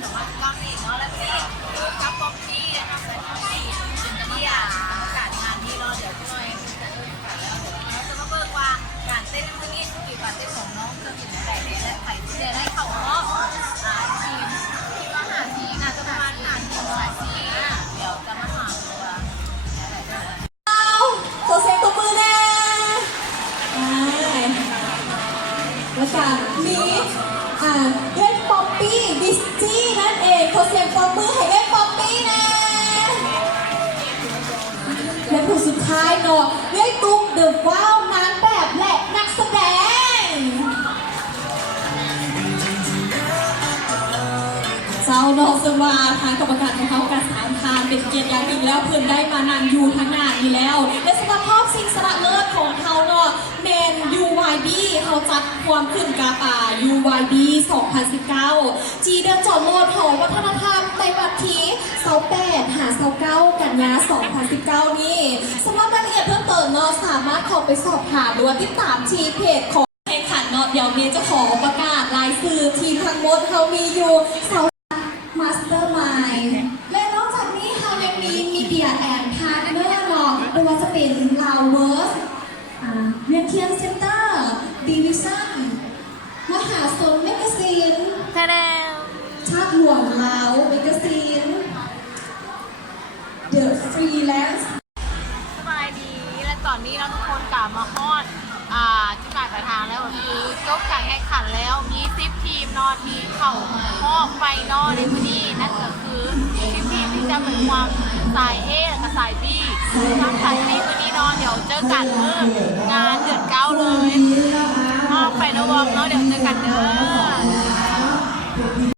แต่ว่าบางอีกเนาะแล้วนี่กับป๊อปปี้นะคะแต่ที่ที่การงานนี้เราเดี๋ยวพี่น้อยจะเริ่มกันแล้วเดี๋ยวเราจะมาเบิกว่าการเต้นเมื่อกี้คือการเต้นของน้องจะถึงไหนและใครที่จะได้เข้ารอบทีมที่ว่าหาทีน่าจะประมาณ5 ทีมเดี๋ยวจะมาหาตัวตัวเซ็ตตัวมือแน่แล้วก็มีเล่นป๊อปปี้ดิสจี้นั่นเองตัวเซ็ตตัวมือให้เล่นป๊อปปี้แน่และผู้สุดท้ายเนาะเล่นกลุ่มเดอะว้าวนางแบบและนักแสดงเจ้าน้องสวาทางกรรมการของเขากระสานทานเป็นเกียรติอย่างยิ่งแล้วเพื่อนได้มานานอยู่ทั้งงานนี้แล้วและสำหรับรอบชิงชนะเลิศของเขาเนาะแมน UYB เขาจัดความขึ้นกาป่า UYB 2019จีเดินจอดรถของวัฒนธรรมในวันที่28 หา 29 กันยา 2019 นี้สำหรับรายละเอียดเพิ่มเติมเนาะสามารถเข้าไปสอบถามหรือว่าติดตามที่เพจของแข่งขันเนาะเดี๋ยวเมย์จะขอประกาศรายชื่อทีมทั้งหมดเขามีอยู่มาสเตอร์มายและนอกจากนี้เขายังมีมีเดียแอนด์พาร์ทเนอร์เนาะไม่ว่าจะเป็นลาวเวิร์สเวียนเทียนเซ็นเตอร์ดีวิชั่นมหาสนแมกกาซีนแท้ชาติหลวงลาวแมกกาซีนเดอะฟรีแลนซ์สบายดีและตอนนี้เราทุกคนกลับมาฮอดที่ปลายทางแล้วคือจบการแข่งขันแล้วมี10 ทีมนอนที่เข้ารอบไฟนอลในวันนี้นั่นก็คือ10 ทีมที่จะเป็นความสาย A กับสาย B ทางสาย B วันนี้นอนเดี๋ยวเจอกันเมื่อ